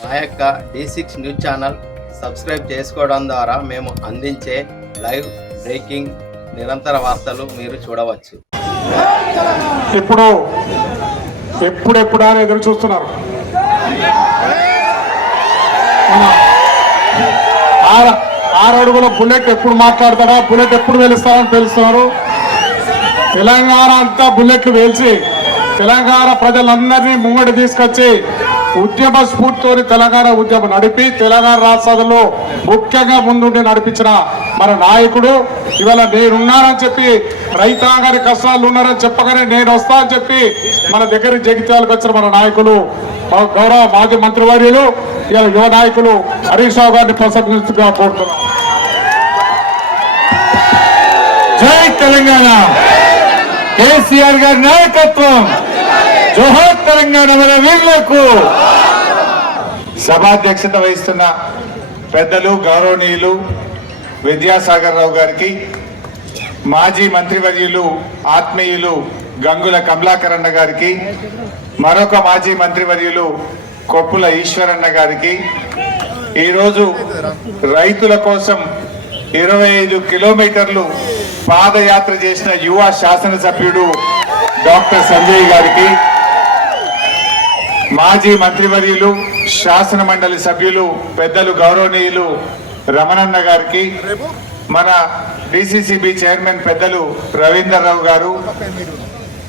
మా యొక్క D six news channel subscribe చేసుకోవడం ద్వారా మేము అందించే లైవ్ బ్రేకింగ్ నిరంతర వార్తలు మీరు చూడవచ్చు. ఇప్పుడు ఎప్పుడెప్పుడా ఎదురు చూస్తున్నారు. ఆరు అడుగుల బుల్లెట్ ఎప్పుడు మాట్లాడతాడా? బుల్లెట్ ఎప్పుడు వెలుస్తారని తెలుస్తున్నారు? తెలంగాణ అంతా బుల్లెట్లు వేల్చి తెలంగాణ ప్రజలందరినీ ముంగడి తీసుకొచ్చి ఉద్యమ స్ఫూర్తితో తెలంగాణ ఉద్యమం నడిపి తెలంగాణ రాష్ట్రాలలో ముఖ్యంగా ముందుండి నడిపించిన మన నాయకుడు ఇవాళ నేనున్నానని చెప్పి రైతాంగారి కష్టాలు ఉన్నారని చెప్పగానే నేను వస్తా అని చెప్పి మన దగ్గర జగిత్యాలకు వచ్చిన మన నాయకులు గౌరవ మాజీ మంత్రివర్యులు ఇవాళ యువ నాయకులు హరీష్ రావు గారిని ప్రసంగించుగా కోరుతున్నాం. జై తెలంగాణ! కేసీఆర్ గారి నాయకత్వం! జోహార్ తెలంగాణ మన వీళ్ళకు సభాధ్యక్షత వహిస్తున్న పెద్దలు గౌరవనీయులు విద్యాసాగర్ రావు గారికి మాజీ మంత్రివర్యులు ఆత్మీయులు గంగుల కమలాకరన్న గారికి మరొక మాజీ మంత్రివర్యులు కొప్పుల ఈశ్వరన్న గారికి ఈరోజు రైతుల కోసం ఇరవై ఐదు కిలోమీటర్లు పాదయాత్ర చేసిన యువ శాసనసభ్యుడు డాక్టర్ సంజయ్ గారికి మాజీ మంత్రివర్యులు శాసన మండలి సభ్యులు పెద్దలు గౌరవనీయులు రమణన్న గారికి మన డిసిసిబి చైర్మన్ పెద్దలు రవీందర్ రావు గారు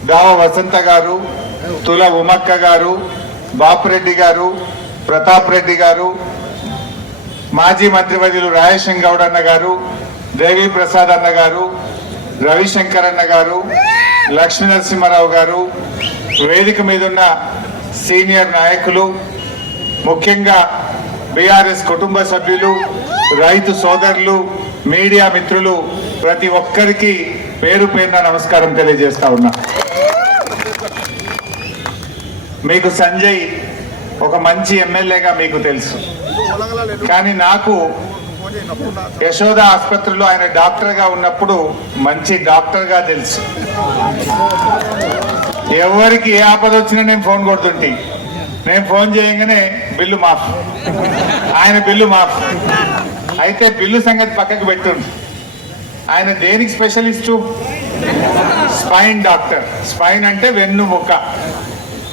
దావ వసంత గారు తుల ఉమక్క గారు బాపురెడ్డి గారు ప్రతాప్ రెడ్డి గారు మాజీ మంత్రివర్యులు రాయశం గౌడ్ అన్న గారు దేవి ప్రసాద్ అన్న గారు రవిశంకర్ అన్న గారు లక్ష్మీ నరసింహారావు గారు వేదిక మీద ఉన్న సీనియర్ నాయకులు ముఖ్యంగా బీఆర్ఎస్ కుటుంబ సభ్యులు రైతు సోదరులు మీడియా మిత్రులు ప్రతి ఒక్కరికి పేరు పేరున నమస్కారం తెలియజేస్తా ఉన్నా. మీకు సంజయ్ ఒక మంచి ఎమ్మెల్యేగా మీకు తెలుసు. కానీ నాకు యశోద ఆసుపత్రిలో ఆయన డాక్టర్గా ఉన్నప్పుడు మంచి డాక్టర్గా తెలుసు. ఎవరికి ఏ ఆపద వచ్చినా నేను ఫోన్ కొడుతుంటి. నేను ఫోన్ చేయగానే బిల్లు మాఫ్. ఆయన బిల్లు మాఫ్. అయితే బిల్లు సంగతి పక్కకు పెట్టుండు ఆయన దేనికి స్పెషలిస్టు? Spine doctor. స్పైన్ అంటే వెన్నుముక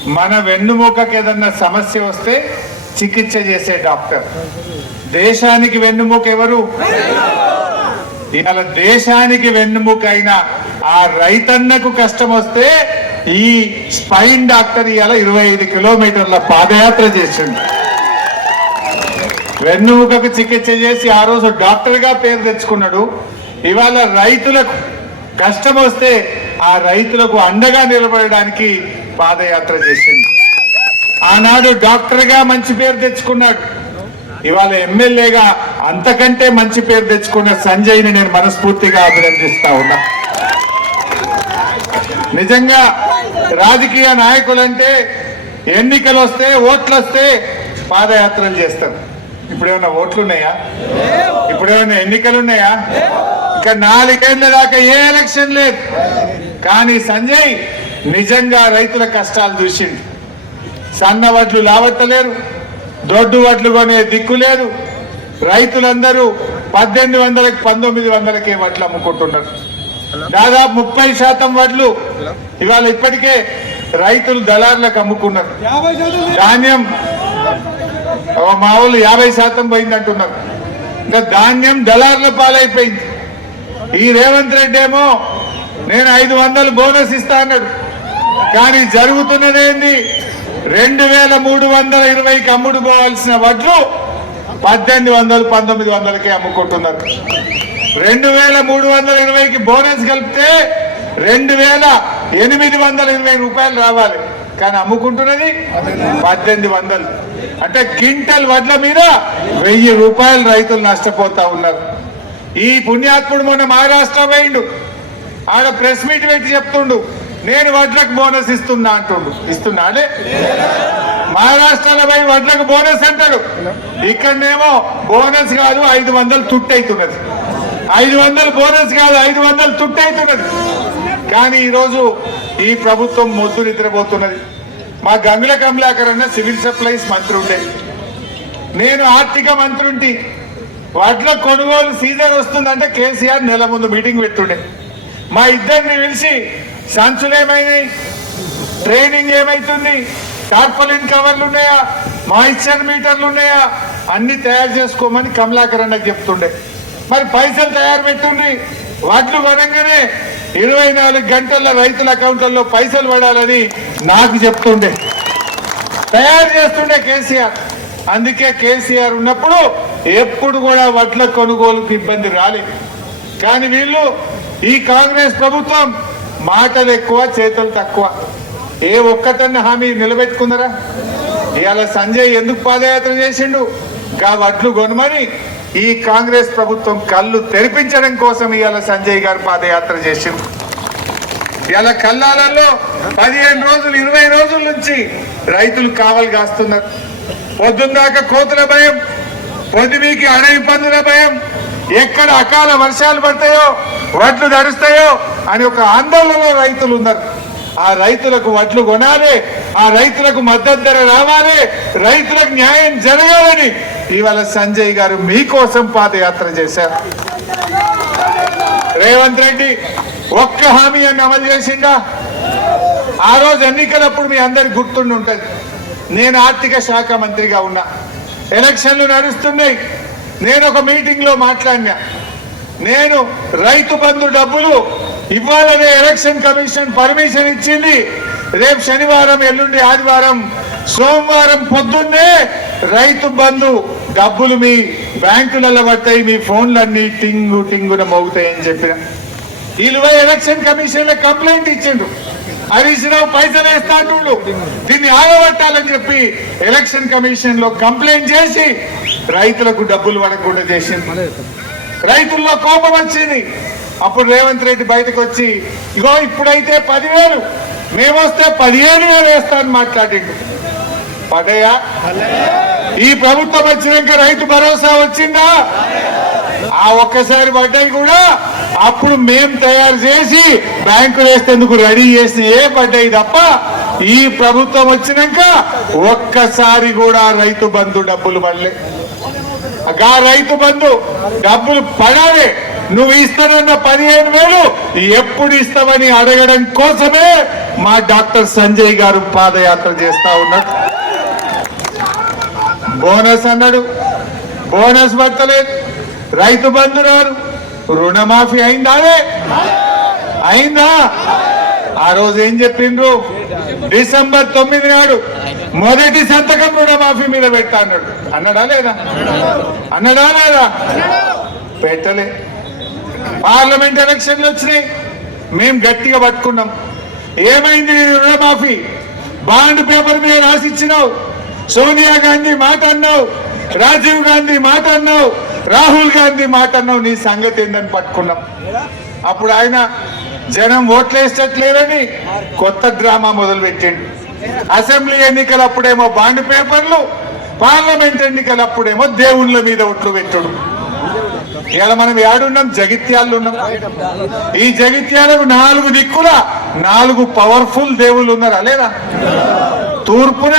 మన వెన్నుముకకి ఏదన్నా సమస్య వస్తే చికిత్స చేసే డాక్టర్. దేశానికి వెన్నుముక ఎవరు? ఇవాళ దేశానికి వెన్నుముక అయిన ఆ రైతన్నకు కష్టం వస్తే ఈ స్పైన్ డాక్టర్ ఇవాళ ఇరవై ఐదు కిలోమీటర్ల పాదయాత్ర చేసిండు. వెన్నుముకకు చికిత్స చేసి ఆ రోజు డాక్టర్గా పేరు తెచ్చుకున్నాడు. ఇవాళ రైతులకు కష్టం వస్తే ఆ రైతులకు అండగా నిలబడడానికి పాదయాత్ర చేసింది ఆనాడు డాక్టర్గా మంచి పేరు తెచ్చుకున్నాడు. ఇవాళ ఎమ్మెల్యేగా అంతకంటే మంచి పేరు తెచ్చుకున్న సంజయ్ని నేను మనస్ఫూర్తిగా అభినందిస్తా ఉన్నా. నిజంగా రాజకీయ నాయకులంటే ఎన్నికలు వస్తే ఓట్లు వస్తే పాదయాత్రలు చేస్తారు. ఇప్పుడు ఏమైనా ఓట్లు ఉన్నాయా ఇప్పుడు ఏమైనా ఎన్నికలు ఉన్నాయా ఇంకా నాలుగేళ్ళ దాకా ఏ ఎలక్షన్ లేదు. కానీ సంజయ్ నిజంగా రైతుల కష్టాలు చూసింది సన్న వడ్లు లావట్టలేరు. దొడ్డు వడ్లు కొనే దిక్కు లేదు. రైతులందరూ పద్దెనిమిది వందలకి పంతొమ్మిది వందలకే వడ్లు అమ్ముకుంటున్నారు. దాదాపు ముప్పై శాతం వడ్లు ఇవాళ ఇప్పటికే రైతులు దళారులకు అమ్ముకున్నారు. ధాన్యం ఓ మా వాళ్ళు యాభై శాతం పోయింది అంటున్నారు. ఇంకా ధాన్యం దళారుల పాలైపోయింది. ఈ రేవంత్ రెడ్డి ఏమో నేను ఐదు వందలు బోనస్ ఇస్తా అన్నాడు. కానీ జరుగుతున్నదేంది? రెండు వేల మూడు వందల ఇరవైకి అమ్ముడు పోవాల్సిన వడ్లు పద్దెనిమిది వందలు పంతొమ్మిది వందలకే అమ్ముకుంటున్నారు. రెండు వేల మూడు వందల ఇరవైకి బోనస్ కలిపితే రెండు వేల ఎనిమిది వందల ఇరవై రూపాయలు రావాలి. కానీ అమ్ముకుంటున్నది పద్దెనిమిది వందలు. అంటే క్వింటల్ వడ్ల మీద వెయ్యి రూపాయలు రైతులు నష్టపోతా ఉన్నారు. ఈ పుణ్యాత్ముడు మొన్న మహారాష్ట్ర పోయిండు. ఆడ ప్రెస్ మీట్ పెట్టి చెప్తుండు నేను వడ్లకు బోనస్ ఇస్తున్నా అంటుండు. ఇస్తున్నాడే? మహారాష్ట్రలో పోయి వడ్లకు బోనస్ అంటాడు ఇక్కడనేమో బోనస్ కాదు ఐదు వందలు తుట్టు అవుతున్నది. ఐదు వందలు బోనస్ కాదు ఐదు వందలు తుట్టు అవుతున్నది. కానీ ఈరోజు ఈ ప్రభుత్వం మొద్దు నిద్రపోతున్నది. మా గంగుల కమలాకర్ అన్న సివిల్ సప్లైస్ మంత్రి ఉండే. నేను ఆర్థిక మంత్రుంటి వడ్ల కొనుగోలు సీజన్ వస్తుందంటే కేసీఆర్ నెల ముందు మీటింగ్ పెట్టుండే. మా ఇద్దరిని పిలిచి సంచులు ఏమైనాయి ట్రైనింగ్ ఏమైతుంది? టార్పలిన్ కవర్లు ఉన్నాయా? మాయిశ్చర్ మీటర్లు ఉన్నాయా? అన్ని తయారు చేసుకోమని కమలాకర్ అన్నకు చెప్తుండే. మరి పైసలు తయారు పెట్టుండి వడ్లు పడంగానే ఇరవై నాలుగు గంటల రైతుల అకౌంట్లలో పైసలు పడాలని నాకు చెప్తుండే. తయారు చేస్తుండే కేసీఆర్. అందుకే కేసీఆర్ ఉన్నప్పుడు ఎప్పుడు కూడా వడ్ల కొనుగోలుకు ఇబ్బంది రాలేదు కానీ వీళ్ళు ఈ కాంగ్రెస్ ప్రభుత్వం మాటలు ఎక్కువ చేతలు తక్కువ. ఏ ఒక్కతన్ని హామీ నిలబెట్టుకున్నారా? ఇవాళ సంజయ్ ఎందుకు పాదయాత్ర చేసిండు? గా వడ్లు కొనమని ఈ కాంగ్రెస్ ప్రభుత్వం కళ్ళు తెరిపించడం కోసం ఇవాళ సంజయ్ గారు పాదయాత్ర చేసిండు. ఇలా కల్లాలలో పదిహేను రోజులు ఇరవై రోజుల నుంచి రైతులు కావలు కాస్తున్నారు. పొద్దున్నాక కోతుల భయం పొద్దుమీకి అడవి పందుల భయం ఎక్కడ అకాల వర్షాలు పడతాయో వడ్లు నడుస్తాయో అని ఒక ఆందోళనలో రైతులు ఉన్నారు. ఆ రైతులకు వడ్లు కొనాలి ఆ రైతులకు మద్దతు ధర రావాలి రైతులకు న్యాయం జరగాలని ఇవాళ సంజయ్ గారు మీకోసం పాదయాత్ర చేశారు. రేవంత్ రెడ్డి ఒక్క హామీ అని అమలు చేసిందా ఆ రోజు ఎన్నికలప్పుడు మీ అందరికి గుర్తుండి ఉంటుంది. నేను ఆర్థిక శాఖ మంత్రిగా ఉన్నా. ఎలక్షన్లు నడుస్తున్నాయి. నేను ఒక మీటింగ్లో మాట్లాడినా. నేను రైతు బంధు డబ్బులు ఇవ్వాలనే ఎలక్షన్ కమిషన్ పర్మిషన్ ఇచ్చింది. రేపు శనివారం ఎల్లుండి ఆదివారం సోమవారం పొద్దున్నే రైతు బంధు డబ్బులు మీ బ్యాంకులలో పడతాయి మీ ఫోన్లన్నీ టింగు టింగున మోగుతాయని చెప్పిన. వీళ్ళు ఎలక్షన్ కమిషన్లో కంప్లైంట్ ఇచ్చిండ్రు. హరీష్ రావు పైసలు వేస్తాడు దీన్ని ఆగబట్టాలని చెప్పి ఎలక్షన్ కమిషన్లో కంప్లైంట్ చేసి రైతులకు డబ్బులు పడకుండా చేసింది. రైతుల్లో కోపం వచ్చింది. అప్పుడు రేవంత్ రెడ్డి బయటకు వచ్చి ఇగో ఇప్పుడైతే పదివేలు మేమొస్తే పదిహేను వేలు వేస్తాను మాట్లాడిండు. పడయా ఈ ప్రభుత్వం వచ్చినాక రైతు భరోసా వచ్చిందా? ఆ ఒక్కసారి పడ్డాయి కూడా అప్పుడు మేం తయారు చేసి బ్యాంకులు వేసేందుకు రెడీ చేసి ఏ పడ్డాయి తప్ప ఈ ప్రభుత్వం వచ్చినాక ఒక్కసారి కూడా రైతు బంధు డబ్బులు పడలే. రైతు బంధు డబ్బులు పడాలి. నువ్వు ఇస్తానన్న పదిహేను వేలు ఎప్పుడు ఇస్తావని అడగడం కోసమే మా డాక్టర్ సంజయ్ గారు పాదయాత్ర చేస్తా ఉన్నాడు బోనస్ అన్నాడు. బోనస్ పట్టలేదు రైతు బంధు రారు. రుణమాఫీ అయిందా అయిందా? ఆ రోజు ఏం చెప్పిండ్రు? డిసెంబర్ తొమ్మిది నాడు మొదటి సంతకం రుణమాఫీ మీద పెట్టా అన్నాడు. అన్నాడా లేదా? అన్నాడా లేదా? పెట్టలే. పార్లమెంట్ ఎలక్షన్లు వచ్చినాయి. మేము గట్టిగా పట్టుకున్నాం. ఏమైంది రుణమాఫీ? బాండ్ పేపర్ మీద రాసిచ్చినావు సోనియా గాంధీ మాట అన్నావు. రాజీవ్ గాంధీ మాట అన్నావు. రాహుల్ గాంధీ మాట అన్నావు. నీ సంగతి ఏందని పట్టుకున్నాం. అప్పుడు ఆయన జనం ఓట్లేసట్లేదని కొత్త డ్రామా మొదలుపెట్టిండు. అసెంబ్లీ ఎన్నికలప్పుడేమో బాండ్ పేపర్లు పార్లమెంట్ ఎన్నికలప్పుడేమో దేవుళ్ళ మీద ఒట్లు పెట్టుడు. ఇలా మనం ఏడున్నాం? జగిత్యాలు ఉన్నాం ఈ జగిత్యాలకు నాలుగు దిక్కుల నాలుగు పవర్ఫుల్ దేవుళ్ళు ఉన్నారా. లేదా? తూర్పున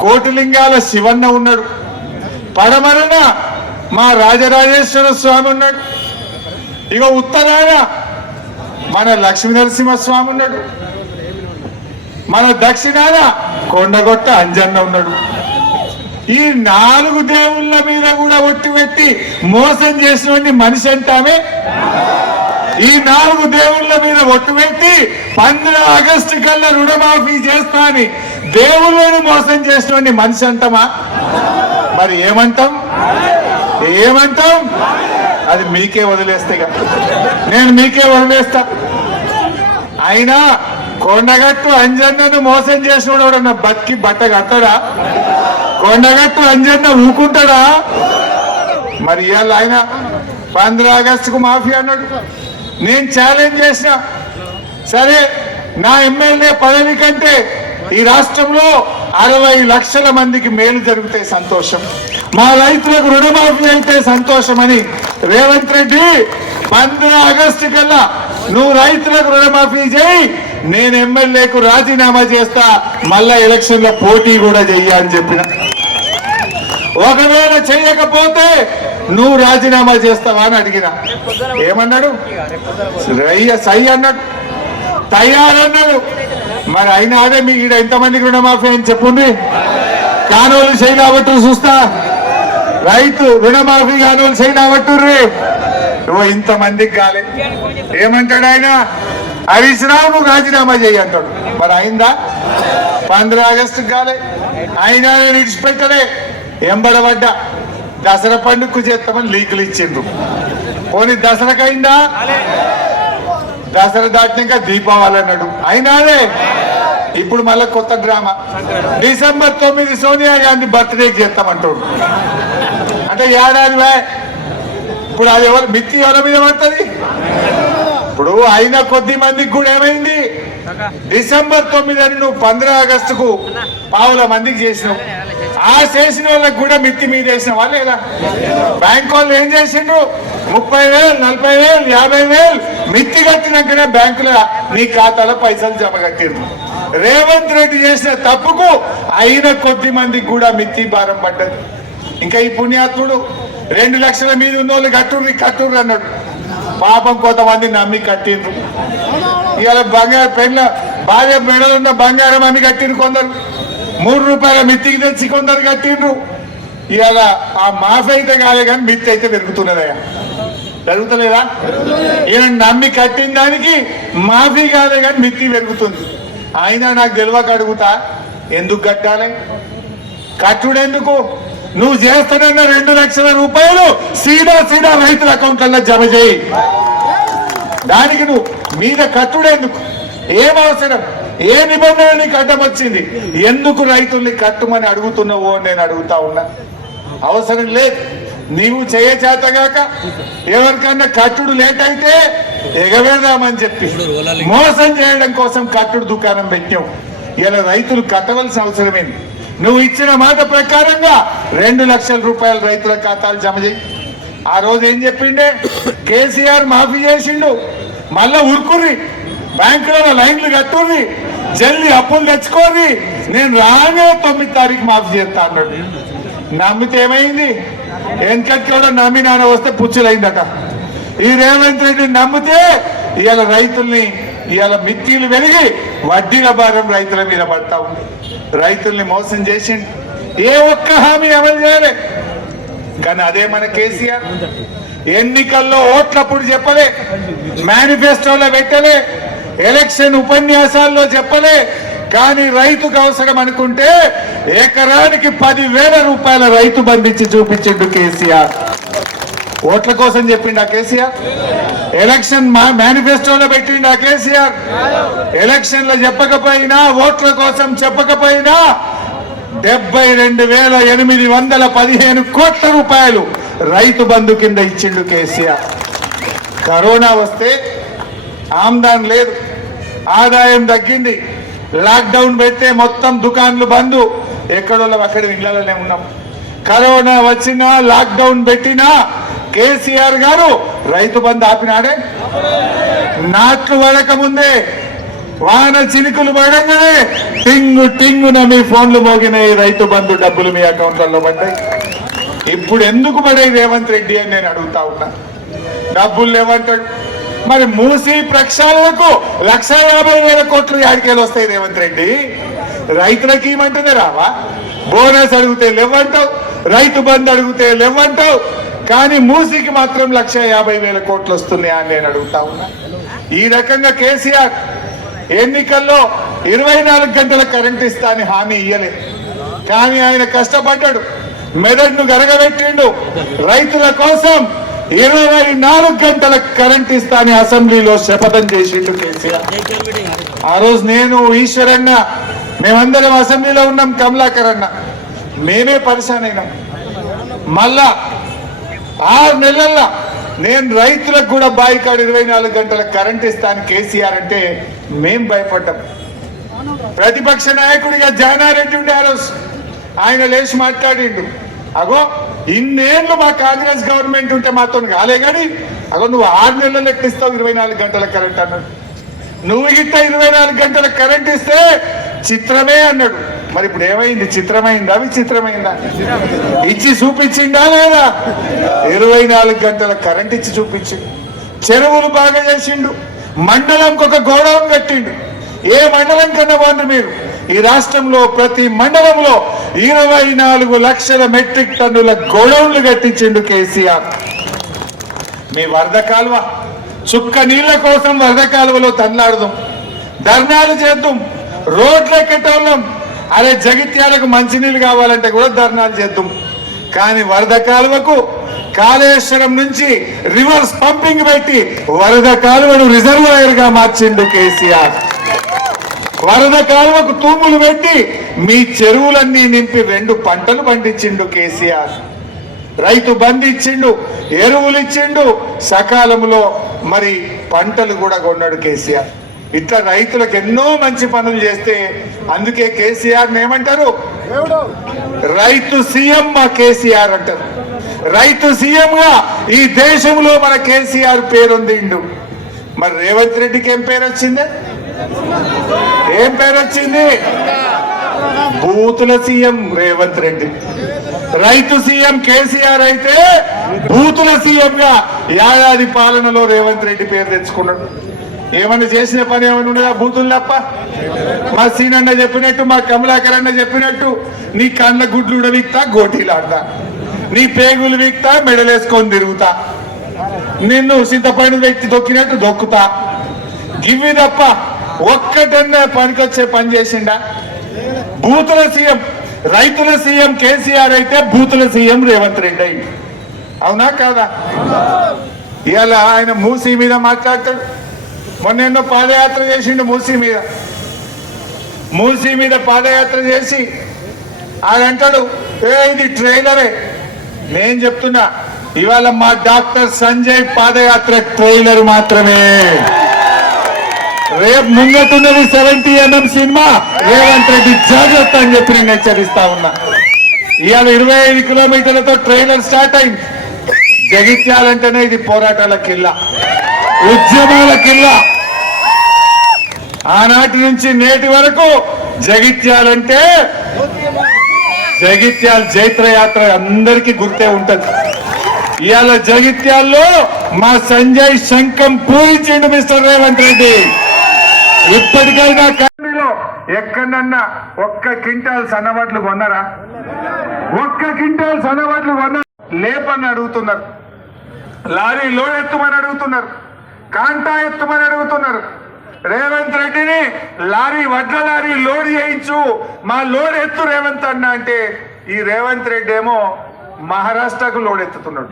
కోటిలింగాల శివన్న ఉన్నాడు. పడమరన మా రాజరాజేశ్వర స్వామి ఉన్నాడు. ఇక ఉత్తరాన మన లక్ష్మీ నరసింహ స్వామి ఉన్నాడు. మన దక్షిణాన కొండగొట్ట అంజన్న ఉన్నాడు. ఈ నాలుగు దేవుళ్ళ మీద కూడా ఒట్టి పెట్టి మోసం చేసినటువంటి మనిషి అంటామే? ఈ నాలుగు దేవుళ్ళ మీద ఒట్టు పెట్టి పంద్ర ఆగస్టు కల్లా రుణమాఫీ చేస్తా అని దేవుళ్ళని మోసం చేసినటువంటి మనిషి అంటామా? మరి ఏమంటాం? ఏమంటాం? అది మీకే వదిలేస్తే నేను మీకే వదిలేస్తా. అయినా కొండగట్టు అంజన్నను మోసం చేసిన ఎవడన్నా బతికి బట్ట కట్టడా కొండగట్టు అంజన్న ఊకుంటాడా? మరి ఇవాళ ఆయన పంద్ర ఆగస్టుకు మాఫీ అన్నాడు. నేను ఛాలెంజ్ చేసిన. సరే నా ఎమ్మెల్యే పదవి కంటే ఈ రాష్ట్రంలో అరవై లక్షల మందికి మేలు జరిగితే సంతోషం. మా రైతులకు రుణమాఫీ అయితే సంతోషం అని రేవంత్ రెడ్డి పంద్ర ఆగస్టు కల్లా నువ్వు రైతులకు రుణమాఫీ చేయి నేను ఎమ్మెల్యేకు రాజీనామా చేస్తా మళ్ళా ఎలక్షన్లో పోటీ కూడా చెయ్యి అని చెప్పిన. ఒకవేళ చేయకపోతే నువ్వు రాజీనామా చేస్తావా అని అడిగిన. ఏమన్నాడు? రయ్య సై అన్నాడు. తయారన్నాడు. మరి అయినా అదే మీ ఈడ ఎంతమందికి రుణమాఫీ అని చెప్పుంది కానోలు చేయి కాబట్టి చూస్తా. రైతు రుణమాఫీ కానోళ్ళు చేయి కాబట్టి నువ్వు ఇంతమందికి కాలే. ఏమంటాడు ఆయన? హరీష్ రావు నువ్వు రాజీనామా చేయి అంటాడు. మరి అయిందా? పంద్రా ఆగస్టు కాలే. అయినా విడిచిపెట్టలే. ఎంబడబడ్డా దసరా పండుగకు చేస్తామని లీకులు ఇచ్చిండ్రు. పోనీ దసరాకైందా దసరా దాటినాక దీపావళి అన్నాడు. అయినాదే ఇప్పుడు మళ్ళా కొత్త డ్రామా. డిసెంబర్ తొమ్మిది సోనియా గాంధీ బర్త్డేకి చేస్తామంటాడు అంటే ఏడాది. ఇప్పుడు అది ఎవరు? మిత్తి ఎవరి మీద పడుతుంది? ఇప్పుడు అయిన కొద్ది మందికి కూడా ఏమైంది? డిసెంబర్ తొమ్మిది అని నువ్వు పంద్రా ఆగస్టుకు పావుల మందికి చేసినావు. ఆ చేసిన వాళ్ళకి కూడా మిత్తి మీద వేసిన వాళ్ళు లేదా? బ్యాంక్ వాళ్ళు ఏం చేసిండ్రు? ముప్పై వేలు నలభై వేలు యాభై వేలు మిత్తి కట్టినాకనే బ్యాంకులో నీ ఖాతాలో పైసలు జమ కట్టిండ్రు రేవంత్ రెడ్డి చేసిన తప్పుకు అయిన కొద్ది మందికి కూడా మిత్తి భారం పడ్డది. ఇంకా ఈ పుణ్యాత్ముడు రెండు లక్షల మీద ఉన్న వాళ్ళు కట్టుర్రి కట్టుర్రి అన్నాడు. పాపం కొంతమంది నమ్మి కట్టిండ్రు ఇవాళ బంగారు పెళ్ళ భార్య మెడలు ఉన్న బంగారం అమ్మి కట్టిండ్రు కొందరు. మూడు రూపాయల మిత్తికి తెచ్చి కొందరు కట్టిండ్రు. ఇవాళ ఆ మాఫ్ అయితే కాలే కానీ మిత్తి అయితే పెరుగుతున్నదయ్యా. పెరుగుతలేదా? ఈయన నమ్మి కట్టిన దానికి మాఫీ కాలే కానీ మిత్తి పెరుగుతుంది. అయినా నాకు తెలియక అడుగుతా ఎందుకు కట్టాలి? కట్టుడెందుకు? నువ్వు చేస్తానన్న రెండు లక్షల రూపాయలు సీదా సీదా రైతుల అకౌంట్లలో జమ చేయి. దానికి నువ్వు మీద కట్టుడెందుకు? ఏం అవసరం? ఏ నిబంధన నీకు అడ్డం వచ్చింది? ఎందుకు రైతుల్ని కట్టుమని అడుగుతున్నావో అని నేను అడుగుతా ఉన్నా. అవసరం లేదు. నీవు చేయ చేతగాక ఎవరికన్నా కట్టుడు లేట్ అయితే ఎగవేద్దామని చెప్పి మోసం చేయడం కోసం కట్టుడు దుకాణం పెట్టావు. ఇలా రైతులు కట్టవలసిన అవసరమేంది నువ్వు ఇచ్చిన మాట ప్రకారంగా రెండు లక్షల రూపాయలు రైతుల ఖాతాలు జమ చేయి. ఆ రోజు ఏం చెప్పిండే? కేసీఆర్ మాఫీ చేసిండు. మళ్ళా ఉరుకుర్రి. బ్యాంకులలో లైన్లు కట్టుర్రి. జల్లి అప్పులు తెచ్చుకొని నేను రానే తొమ్మిది తారీఖు మాఫీ చేస్తా అన్నాడు. నమ్మితే ఏమైంది? వెనకటి కూడా నమ్మి నాన్న వస్తే పుచ్చులైందట. ఈ రేవంత్ రెడ్డి నమ్మితే ఇవాళ రైతుల్ని ఇవాళ మిత్తిలు వెలిగి వడ్డీల భారం రైతుల మీద పడతా ఉంది. రైతుల్ని మోసం చేసిండు. ఏ ఒక్క హామీ అమలు చేయలే. కానీ అదే మన కేసీఆర్. ఎన్నికల్లో ఓట్లప్పుడు చెప్పలే. మేనిఫెస్టోలో పెట్టలే. ఎలక్షన్ ఉపన్యాసాల్లో చెప్పలే కానీ రైతుకు అవసరం అనుకుంటే ఎకరానికి పదివేల రూపాయల రైతు బంధించి చూపించిండు కేసీఆర్. ఓట్ల కోసం చెప్పిండు ఆ కేసీఆర్? ఎలక్షన్ మా మేనిఫెస్టోలో పెట్టిండు ఆ కేసీఆర్? ఎలక్షన్లో చెప్పకపోయినా ఓట్ల కోసం చెప్పకపోయినా డెబ్బై రెండు వేల ఎనిమిది వందల పదిహేను కోట్ల రూపాయలు రైతు బంధు కింద ఇచ్చిండు కేసీఆర్. కరోనా వస్తే ఆమ్దాన్ లేదు. ఆదాయం తగ్గింది. లాక్డౌన్ పెడితే మొత్తం దుకాన్లు బంద్. ఎక్కడోళ్ళం అక్కడ ఇళ్ళలోనే ఉన్నాం. కరోనా వచ్చినా లాక్డౌన్ పెట్టినా కేసీఆర్ గారు రైతు బంధు ఆపినాడే. నాట్లు పడక ముందే వాన చినుకులు పడంగానే టింగు టింగున మీ ఫోన్లు మోగినాయి. రైతు బంధు డబ్బులు మీ అకౌంట్లలో పడ్డాయి. ఇప్పుడు ఎందుకు పడే రేవంత్ రెడ్డి అని నేను అడుగుతా ఉన్నా. డబ్బులు లేవంటాడు. మరి మూసి ప్రక్షాళనకు లక్ష యాభై వేల కోట్లు యాడికేలు వస్తాయి రేవంత్ రెడ్డి? రైతులకి ఏమంటుంది రావా? బోనస్ అడిగితే లేవంటావు రైతు బంధు అడిగితే లేవంటావు కానీ మూసికి మాత్రం లక్ష యాభై వేల కోట్లు వస్తున్నాయా అని నేను అడుగుతా ఉన్నా. ఈ రకంగా కేసీఆర్ ఎన్నికల్లో ఇరవై నాలుగు గంటల కరెంట్ ఇస్తా అని హామీ ఇయ్యలే. కానీ ఆయన కష్టపడ్డాడు మెదడును గరగబెట్టిండు. రైతుల కోసం ఇరవై నాలుగు గంటల కరెంట్ ఇస్తాని అసెంబ్లీలో శపథం చేసిండు కేసీఆర్. ఆ రోజు నేను ఈశ్వరన్న మేమందరం అసెంబ్లీలో ఉన్నాం కమలాకర్ అన్న. మేమే పరిశాన్ అయినాం. మళ్ళా ఆరు నెలల్లో నేను రైతులకు కూడా బాయికాడు ఇరవై నాలుగు గంటల కరెంట్ ఇస్తాను కేసీఆర్ అంటే మేం భయపడ్డాం. ప్రతిపక్ష నాయకుడిగా జానారెడ్డి ఉండే ఆ రోజు ఆయన లేచి మాట్లాడిండు. అగో ఇన్నేళ్ళు మా కాంగ్రెస్ గవర్నమెంట్ ఉంటే మాతో కాలే కానీ అగో నువ్వు ఆరు నెలలు లెక్కిస్తావు ఇరవై నాలుగు గంటల కరెంట్ అన్నాడు. నువ్వు గిట్ట ఇరవై నాలుగు గంటల కరెంట్ ఇస్తే చిత్రమే అన్నాడు. మరి ఇప్పుడు ఏమైంది? చిత్రమైందా? విచిత్రమైందా? ఇచ్చి చూపించిందా లేదా? ఇరవై నాలుగు గంటల కరెంట్ ఇచ్చి చూపించిండు. చెరువులు బాగా చేసిండు. మండలంకి ఒక గోడౌన్ కట్టిండు. ఏ మండలం కన్నా బాగుంది మీరు? ఈ రాష్ట్రంలో ప్రతి మండలంలో ఇరవై నాలుగు లక్షల మెట్రిక్ టన్నుల గోడౌన్లు కట్టించిండు కేసీఆర్. మీ వరద కాలువ చుక్క నీళ్ళ కోసం వరద కాలువలో తన్లాడదాం ధర్నాలు చేద్దాం. రోడ్లు ఎక్కటోళ్ళం అరే జగిత్యాలకు మంచినీళ్ళు కావాలంటే కూడా ధర్నాలు చేద్దాం. కానీ వరద కాలువకు కాళేశ్వరం నుంచి రివర్స్ పంపింగ్ పెట్టి వరద కాలువను రిజర్వాయర్గా మార్చిండు కేసీఆర్. వరద కాలువకు తూములు పెట్టి మీ చెరువులన్నీ నింపి రెండు పంటలు పండించిండు కేసీఆర్. రైతు బంధు ఇచ్చిండు ఎరువులు ఇచ్చిండు సకాలంలో మరి పంటలు కూడా కొన్నాడు కేసీఆర్. ఇట్లా రైతులకు ఎన్నో మంచి పనులు చేస్తే అందుకే కేసీఆర్ ఏమంటారు? రైతు సీఎం మా కేసీఆర్ అంటారు. రైతు సీఎంగా ఈ దేశంలో మన కేసీఆర్ పేరొందిండు. మరి రేవంత్ రెడ్డికి ఏం పేరు వచ్చిందే ఏం పేరు వచ్చింది? బూతుల సీఎం రేవంత్ రెడ్డి. రైతు సీఎం కేసీఆర్ అయితే బూతుల సీఎం గా ఏడాది పాలనలో రేవంత్ రెడ్డి పేరు తెచ్చుకున్నాడు. ఏమన్నా చేసిన పని ఏమైనా ఉండదా బూతులు తప్ప? మా సీనన్న చెప్పినట్టు మా కమలాకర్ అన్న చెప్పినట్టు నీ కన్న గుడ్లు ఉడవిక్తా గోటీలాడతా. నీ పేగులు వీక్తా మెడలేసుకొని తిరుగుతా. నిన్ను సింతపైన వ్యక్తి దొక్కినట్టు దొక్కుతా. గివ్వి తప్ప ఒక్కటన్నా పనికొచ్చే పని చేసిండా? బూతుల సీఎం రైతుల సీఎం కేసీఆర్ అయితే బూతుల సీఎం రేవంత్ రెడ్డి అయ్యి. అవునా కాదా? ఇవాళ ఆయన మూసీ మీద మాట్లాడతాడు. మొన్న ఎన్నో పాదయాత్ర చేసిండు మూసీ మీద. మూసీ మీద పాదయాత్ర చేసి ఆయన అంటాడు ఏ ఇది ట్రైలరే. నేను చెప్తున్నా ఇవాళ మా డాక్టర్ సంజయ్ పాదయాత్ర ట్రైలర్ మాత్రమే. రేపు ముంగతున్నది seventy MM cinema. Revanth Reddy జాగ్రత్త అని చెప్పి నేను హెచ్చరిస్తా ఉన్నా. ఇవాళ ఇరవై ఐదు కిలోమీటర్లతో ట్రైలర్ స్టార్ట్ అయింది. జగిత్యాలంటేనే ఇది పోరాటాల కిల్లా. ఉద్యమాల కిల్లా. ఆనాటి నుంచి నేటి వరకు జగిత్యాలంటే జగిత్యాల జైత్ర యాత్ర అందరికీ గుర్తే ఉంటది. ఇవాళ జగిత్యాల్లో మా సంజయ్ శంఖం పూరించిండు మిస్టర్ రేవంత్ రెడ్డి. ఇప్పటికైనా కంపెనీలో ఎక్కడన్నా ఒక్క క్వింటాల్ సన్నవడ్లు కొన్నారా? ఒక్క క్వింటాల్ సన్నవడ్లు కొన్నారు లేపని అడుగుతున్నారు. లారీ లోడ్ ఎత్తుమని అడుగుతున్నారు. కాంటా ఎత్తుమని అడుగుతున్నారు. రేవంత్ రెడ్డిని లారీ వడ్ల లారీ లోడ్ చేయించు. మా లోడ్ ఎత్తు రేవంత్ అన్న అంటే ఈ రేవంత్ రెడ్డి ఏమో మహారాష్ట్రకు లోడ్ ఎత్తుతున్నాడు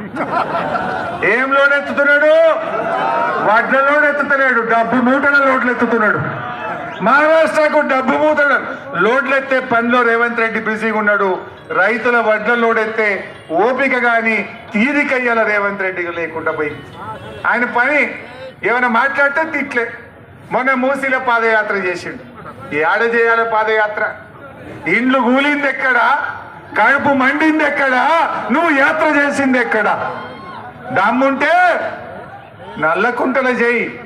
ఏం లోడ్ ఎత్తుతున్నాడు వడ్ల లోడ్ ఎత్తుతున్నాడు డబ్బు మూటల లోడ్లు ఎత్తుతున్నాడు మహారాష్ట్రకు డబ్బు మూటలు లోడ్లు ఎత్తే పనిలో రేవంత్ రెడ్డి బిజీగా ఉన్నాడు. రైతుల వడ్ల లోడ్ ఎత్తే ఓపిక గాని తీరికయ్యాల రేవంత్ రెడ్డికి లేకుండా పోయి ఆయన పని ఏమైనా మాట్లాడితే తిట్లే. మొన్న మూసీల పాదయాత్ర చేసిండు. ఏడ చేయాలి పాదయాత్ర. ఇండ్లు కూలింది ఎక్కడా? కడుపు మండింది ఎక్కడ? నువ్వు యాత్ర చేసింది ఎక్కడ? దమ్ముంటే నల్లకుంటల చేయి.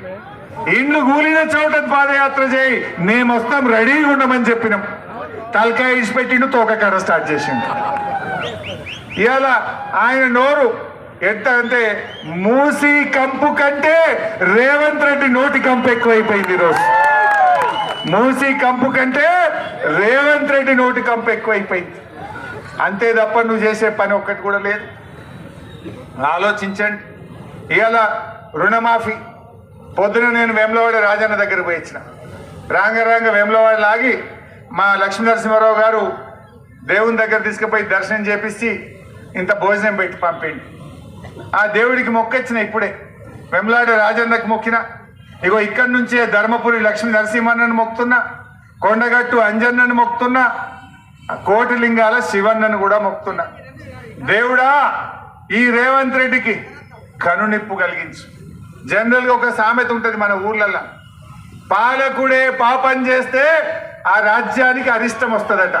ఇండ్లు కూలిన చోట పాదయాత్ర చేయి. మేము వస్తాం రెడీగా ఉండమని చెప్పినాం. తలకాయ ఇచ్చిపెట్టిండు తోకకాడ స్టార్ట్ చేసిండు. ఇవాళ ఆయన నోరు ఎంత అంటే మూసి కంపు కంటే రేవంత్ రెడ్డి నోటి కంపు ఎక్కువైపోయింది ఈరోజు. మూసి కంపు కంటే రేవంత్ రెడ్డి నోటి కంపు ఎక్కువైపోయింది. అంతే తప్ప నువ్వు చేసే పని ఒక్కటి కూడా లేదు. ఆలోచించండి. ఇవాళ రుణమాఫీ. పొద్దున నేను వెమ్లవాడ రాజన్న దగ్గర పోయి ఇచ్చిన రాంగ రాంగ వేములవాడ లాగి మా లక్ష్మీ నరసింహారావు గారు దేవుని దగ్గర తీసుకుపోయి దర్శనం చేపించి ఇంత భోజనం పెట్టి పంపిండి. ఆ దేవుడికి మొక్కొచ్చిన ఇప్పుడే. వెమ్లాడ రాజన్నకు మొక్కిన. ఇగో ఇక్కడి నుంచే ధర్మపురి లక్ష్మీ నరసింహన్నను మొక్కుతున్నా. కొండగట్టు అంజన్నను మొక్కుతున్నా. కోటిలింగాల శివన్నను కూడా మొక్కుతున్నా. దేవుడా ఈ రేవంత్ రెడ్డికి కనునిప్పు కలిగించు. జనరల్గా ఒక సామెత ఉంటుంది మన ఊర్లల్లో. పాలకుడే పాపం చేస్తే ఆ రాజ్యానికి అరిష్టం వస్తుందట.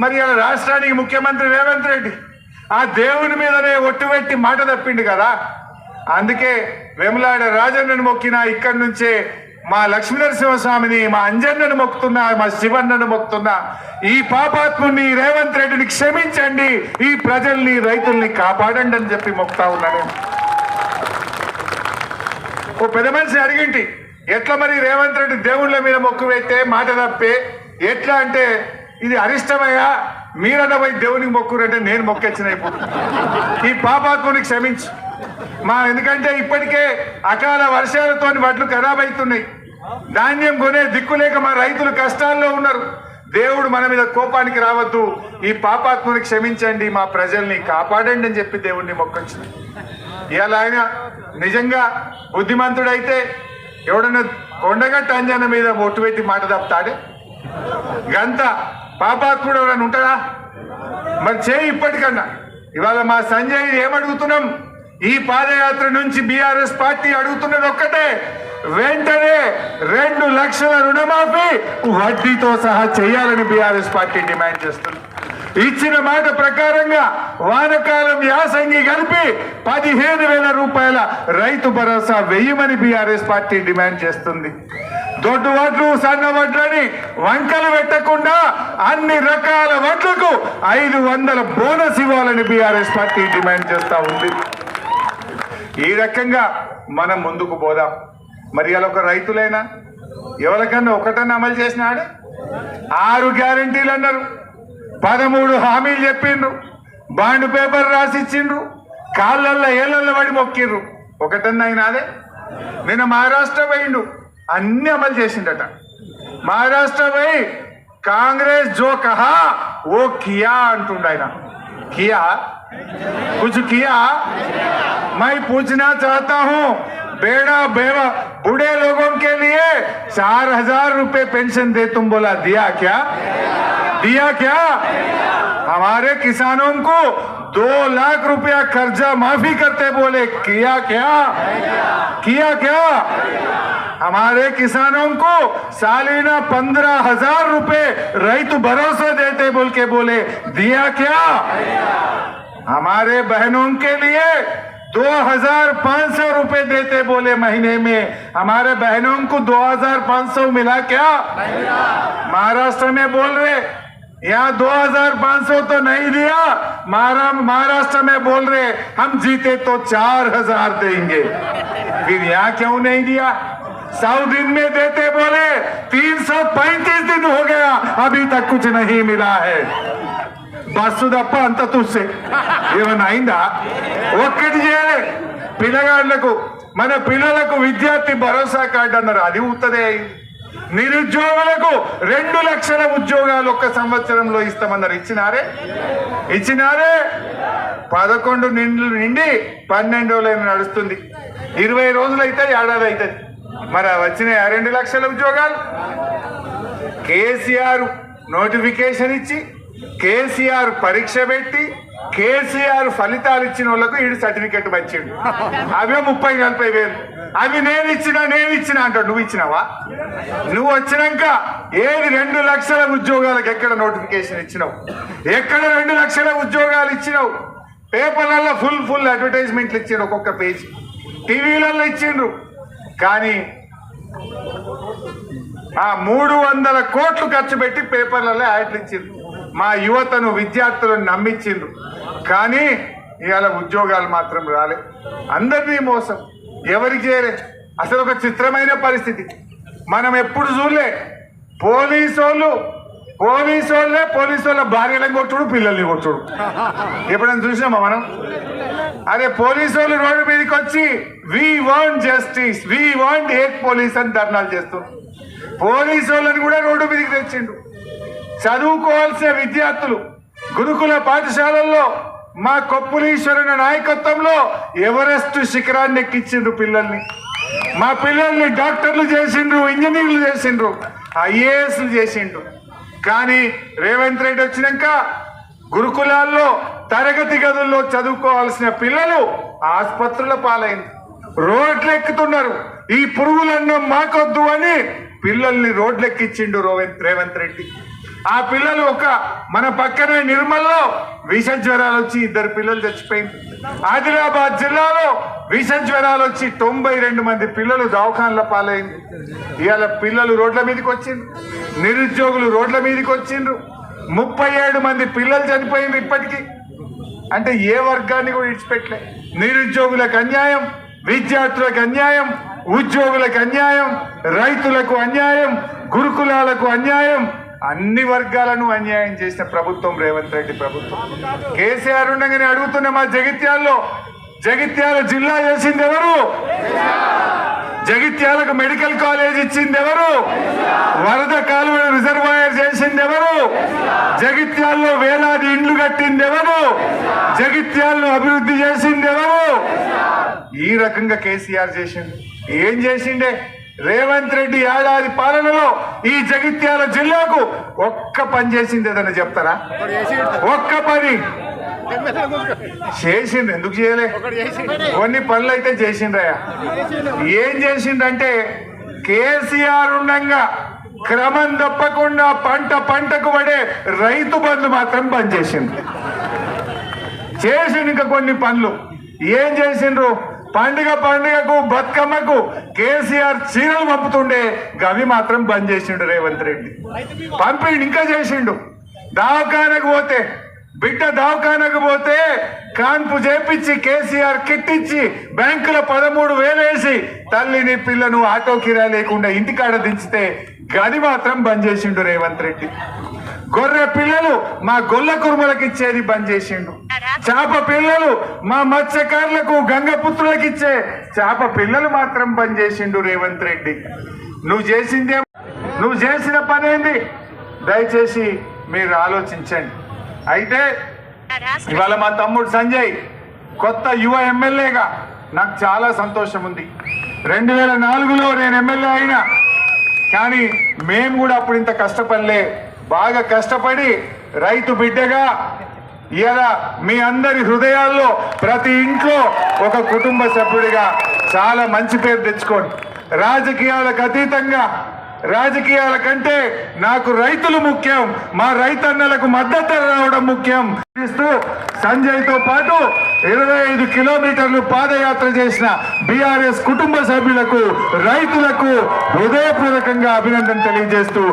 మరి అలా రాష్ట్రానికి ముఖ్యమంత్రి రేవంత్ రెడ్డి ఆ దేవుని మీదనే ఒట్టుబెట్టి మాట తప్పిండు కదా. అందుకే వెములాడ రాజన్నను మొక్కిన ఇక్కడి నుంచే మా లక్ష్మీనరసింహస్వామిని మా అంజన్నను మొక్కుతున్నా మా శివన్నను మొక్కుతున్నా ఈ పాపాత్ముని రేవంత్ రెడ్డిని క్షమించండి ఈ ప్రజల్ని రైతుల్ని కాపాడండి అని చెప్పి మొక్కుతా ఉన్నాను. ఓ పెద్ద మనిషి అడిగింటి ఎట్లా మరి రేవంత్ రెడ్డి దేవుళ్ళ మీద మొక్కు వేస్తే మాట తప్పే? ఎట్లా అంటే ఇది అరిష్టమయ్యా మీరన్న పోయి దేవునికి మొక్కురంటే నేను మొక్కెచ్చిన ఇప్పుడు ఈ పాపాత్ముని క్షమించు. మా ఎందుకంటే ఇప్పటికే అకాల వర్షాలతో వడ్లు ఖరాబ్ అవుతున్నాయి ధాన్యం కొనే దిక్కు లేక మా రైతులు కష్టాల్లో ఉన్నారు. దేవుడు మన మీద కోపానికి రావద్దు. ఈ పాపాత్మని క్షమించండి మా ప్రజల్ని కాపాడండి అని చెప్పి దేవుడిని మొక్కొచ్చింది ఇవాళ ఆయన నిజంగా బుద్ధిమంతుడైతే ఎవడన్నా కొండగట్ట అంజన మీద ఒట్టు పెట్టి మాట తప్పుతాడే? గంత పాపాత్ముడు ఎవరైనా ఉంటాడా? మరి చేయి ఇప్పటికన్నా. ఇవాళ మా సంజయ్ ఏమడుగుతున్నాం? ఈ పాదయాత్ర నుంచి బీఆర్ఎస్ పార్టీ అడుగుతున్నది ఒక్కటే. వెంటనే రెండు లక్షల రుణమాఫీ వడ్డీతో సహా చేయాలని బీఆర్ఎస్ పార్టీ డిమాండ్ చేస్తుంది. ఇచ్చిన మాట ప్రకారంగా వానకాలం యాసంగి కలిపి పదిహేను వేల రూపాయల Rythu Bharosa వెయ్యమని BRS party demand చేస్తుంది. దొడ్డు వడ్లు సన్న వడ్లని వంకలు పెట్టకుండా అన్ని రకాల వడ్లకు ఐదు వందల బోనస్ ఇవ్వాలని బీఆర్ఎస్ పార్టీ డిమాండ్ చేస్తూ ఉంది. ఈ రకంగా మనం ముందుకు పోదాం. మరి అలా ఒక రైతులైనా ఎవరికన్నా ఒకటన్నా అమలు చేసినాడు ఆరు గ్యారంటీలు అన్నారు. పదమూడు హామీలు చెప్పిండ్రు. బాండ్ పేపర్ రాసిచ్చిండ్రు. కాళ్ళల్లో ఏళ్ళల్లో పడి మొక్కిండ్రు ఒకటన్నా అయినాదే నిన్న మహారాష్ట్ర పోయిండు. అన్ని అమలు చేసిండట. మహారాష్ట్ర పోయి కాంగ్రెస్ జో కహా ఓ కియా అంటుండ ఆయన. కియా? कुछ किया? मैं पूछना चाहता हूँ, बेड़ा बेवा, बूढ़े लोगों के लिए चार हज़ार रूपए पेंशन दे तुम बोला, दिया क्या? दिया क्या? हमारे किसानों को दो लाख रुपया कर्जा माफ़ी करते बोले, किया क्या? किया क्या? हमारे किसानों को सालिना पंद्रह हज़ार रुपए रईत भरोसा देते बोल के बोले, दिया क्या? हमारे बहनों के लिए दो हज़ार पाँच सौ रुपए देते बोले महीने में। हमारे बहनों को दो हज़ार पाँच सौ मिला क्या? महाराष्ट्र में बोल रहे, यहाँ दो हज़ार पाँच सौ तो नहीं दिया महारा महाराष्ट्र में बोल रहे, हम जीते तो चार हज़ार देंगे। फिर यहाँ क्यों नहीं दिया? सौ दिन में देते बोले, तीन सौ पैंतीस दिन हो गया, अभी तक कुछ नहीं मिला है। బస్సు తప్ప అంత చూస్తే. ఏమన్నా అయిందా? ఒక్కటి చేయలే. పిల్లగాళ్ళకు మన పిల్లలకు విద్యార్థి భరోసా కార్డు అన్నారు. అది ఉత్తదే నిరుద్యోగులకు రెండు లక్షల ఉద్యోగాలు ఒక్క సంవత్సరంలో ఇస్తామన్నారు. ఇచ్చినారే? ఇచ్చినారే? పదకొండు నిండు నిండి పన్నెండు రోజులు నడుస్తుంది. ఇరవై రోజులు అయితే ఏడాది అవుతుంది. మరి వచ్చిన రెండు లక్షల ఉద్యోగాలు? కేసీఆర్ నోటిఫికేషన్ ఇచ్చి కేసీఆర్ పరీక్ష పెట్టి కేసీఆర్ ఫలితాలు ఇచ్చిన వాళ్ళకు ఈడు సర్టిఫికెట్ వచ్చిండు అవే ముప్పై నలభై వేలు. అవి నేను ఇచ్చినా నేను ఇచ్చినా అంటాడు. నువ్వు ఇచ్చినావా? నువ్వు వచ్చినాక ఏది రెండు లక్షల ఉద్యోగాలకు ఎక్కడ నోటిఫికేషన్ ఇచ్చినావు? ఎక్కడ రెండు లక్షల ఉద్యోగాలు ఇచ్చినావు? పేపర్లలో ఫుల్ ఫుల్ అడ్వర్టైజ్మెంట్లు ఇచ్చిండ్రు ఒక్కొక్క పేజీ. టీవీలలో ఇచ్చిండ్రు. కానీ ఆ మూడు వందల కోట్లు ఖర్చు పెట్టి పేపర్లలో యాడ్లు ఇచ్చిండ్రు. మా యువతను విద్యార్థులను నమ్మించిండ్రు. కానీ ఇవాళ ఉద్యోగాలు మాత్రం రాలే. అందరినీ మోసం. ఎవరికి చేయలే? అసలు ఒక చిత్రమైన పరిస్థితి. మనం ఎప్పుడు చూడలే. పోలీసు వాళ్ళు పోలీసు వాళ్ళే పోలీసు వాళ్ళ భార్యలను కొట్టుడు పిల్లల్ని కొట్టుడు. ఎప్పుడైనా చూసినామా మనం? అరే పోలీసు వాళ్ళు రోడ్డు మీదకి వచ్చి we want justice we want Ek police అని ధర్నాలు చేస్తున్నారు. పోలీసు వాళ్ళని కూడా రోడ్డు మీదకి తెచ్చిండు చదువుకోవాల్సిన విద్యార్థులు గురుకుల పాఠశాలల్లో మా కొప్పులీశ్వరుని నాయకత్వంలో ఎవరెస్ట్ శిఖరాన్ని ఎక్కించిండ్రు పిల్లల్ని. మా పిల్లల్ని డాక్టర్లు చేసిండ్రు ఇంజనీర్లు చేసిండ్రు ఐఏఎస్లు చేసిండ్రు. కానీ రేవంత్ రెడ్డి వచ్చినాక గురుకులాల్లో తరగతి గదుల్లో చదువుకోవాల్సిన పిల్లలు ఆసుపత్రుల పాలైంది. రోడ్లు ఎక్కుతున్నారు. ఈ పురుగులన్నం మాకొద్దు అని పిల్లల్ని రోడ్లెక్కిచ్చిండు రోవెంత్ రేవంత్ రెడ్డి. ఆ పిల్లలు ఒక మన పక్కనే నిర్మల్లో విష జ్వరాలు వచ్చి ఇద్దరు పిల్లలు చచ్చిపోయింది. ఆదిలాబాద్ జిల్లాలో విష జ్వరాలు వచ్చి తొంభై రెండు మంది పిల్లలు దవాఖాన్ల పాలైంది. ఇవాళ పిల్లలు రోడ్ల మీదకి వచ్చిండ్రు. నిరుద్యోగులు రోడ్ల మీదకి వచ్చిండ్రు. ముప్పై ఏడు మంది పిల్లలు చనిపోయింది ఇప్పటికీ. అంటే ఏ వర్గాన్ని కూడా విడిచిపెట్టలే. నిరుద్యోగులకు అన్యాయం విద్యార్థులకు అన్యాయం ఉద్యోగులకు అన్యాయం రైతులకు అన్యాయం గురుకులాలకు అన్యాయం అన్ని వర్గాలను అన్యాయం చేసిన ప్రభుత్వం రేవంత్ రెడ్డి ప్రభుత్వం. కేసీఆర్ ఉండగానే అడుగుతున్న మా జగిత్యాల్లో జగిత్యాల జిల్లా చేసింది ఎవరు? జగిత్యాలకు మెడికల్ కాలేజ్ ఇచ్చింది ఎవరు? వరద కాలువ రిజర్వాయర్ చేసింది ఎవరు? జగిత్యాల్లో వేలాది ఇండ్లు కట్టింది ఎవరు? జగిత్యాలను అభివృద్ధి చేసింది ఎవరు? ఈ రకంగా కేసీఆర్ చేసిండు. ఏం చేసిండే? రేవంత్ రెడ్డి ఏడాది పాలనలో ఈ జగిత్యాల జిల్లాకు ఒక్క పని చేసింది ఏదన్నా చెప్తారా? ఒక్క పని. చేసిండు. ఎందుకు చేయలే? కొన్ని పనులు అయితే చేసిండ్రయ్యా. ఏం చేసిండంటే కేసీఆర్ ఉండంగా క్రమం తప్పకుండా పంట పంటకు పడే రైతు బంధు మాత్రం బంద్ చేసిండు. చేసిండు ఇంకా కొన్ని పనులు. ఏం చేసిండ్రు? పండుగ పండుగకు బతుకమ్మకు కేసీఆర్ చీరలు పంపుతుండే గవి మాత్రం బంద్ చేసిండు రేవంత్ రెడ్డి. పంపిండు ఇంకా చేసిండు. దవాఖానకు పోతే బిడ్డ దవాఖానకు పోతే కాన్పు చేపించి కేసీఆర్ కిట్టించి బ్యాంకులో పదమూడు వేలేసి తల్లిని పిల్లను ఆటో కిరా లేకుండా ఇంటికాడ దించితే గది మాత్రం బంద్ చేసిండు రేవంత్ రెడ్డి. గొర్రె పిల్లలు మా గొల్ల కురుమలకు ఇచ్చేది బంద్ చేసిండు. చేప పిల్లలు మా మత్స్యకారులకు గంగపుత్రులకు ఇచ్చే చేప పిల్లలు మాత్రం బంద్ చేసిండు రేవంత్ రెడ్డి. నువ్వు చేసిందే నువ్వు చేసిన పని ఏంది? దయచేసి మీరు ఆలోచించండి. అయితే ఇవాళ మా తమ్ముడు సంజయ్ కొత్త యువ ఎమ్మెల్యేగా నాకు చాలా సంతోషం ఉంది రెండు వేల నాలుగులో నేను ఎమ్మెల్యే అయినా కానీ మేము కూడా అప్పుడు ఇంత కష్టపడలే. బాగా కష్టపడి రైతు బిడ్డగా ఇలా మీ అందరి హృదయాల్లో ప్రతి ఇంట్లో ఒక కుటుంబ సభ్యుడిగా చాలా మంచి పేరు తెచ్చుకోండి. రాజకీయాలకు అతీతంగా రాజకీయాల కంటే నాకు రైతులు ముఖ్యం మా రైతన్నలకు మద్దతు రావడం ముఖ్యం ఇస్తూ సంజయ్తో పాటు ఇరవై ఐదు కిలోమీటర్లు పాదయాత్ర చేసిన బీఆర్ఎస్ కుటుంబ సభ్యులకు రైతులకు హృదయపూర్వకంగా అభినందన తెలియజేస్తూ